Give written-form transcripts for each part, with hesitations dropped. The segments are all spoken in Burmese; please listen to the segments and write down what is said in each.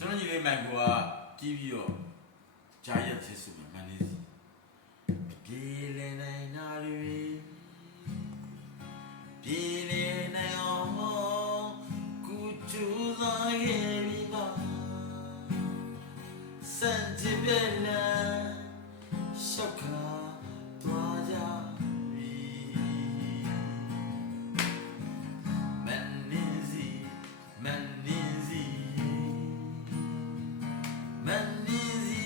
ကျွန်တော်ညီလေးမိုင်ကိုကကြီးပြီးတော့ဂျားရက်ချစ်စုမန်နေစီပြေးလေနိုင်နာရီပြေးလေနိုင်အောင်ကုချူသာရဲ့ဒီမှာစံချစ်ပြက်လာရှောက်ခါသွားကြပြီမန်နေစီမန်နေစီမန်နေစီ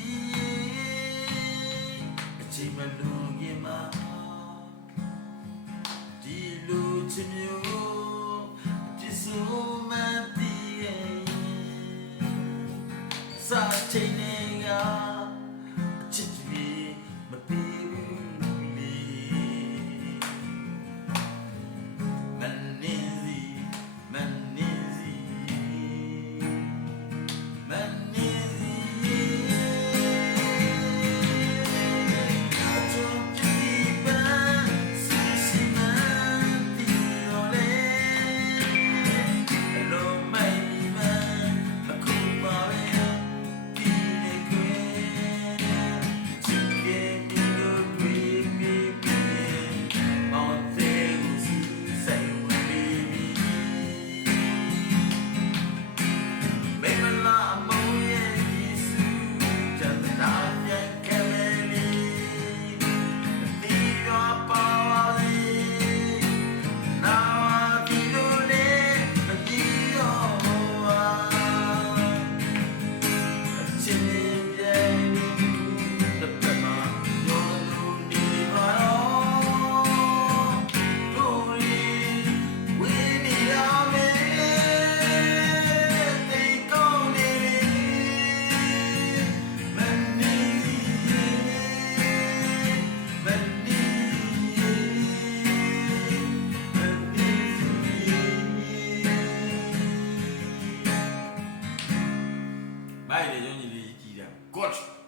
အချိန်မလွန်ခင်မှာဒီလိုချင်မျိုးပြစ်စိုးမှန်းသိရဲ့စာချိန်နေကအချစ်ကြီးမပေးဘူးလေမန်နေစီမန်နေစီမန်နေစီVai, le giorni di Gira. Coach!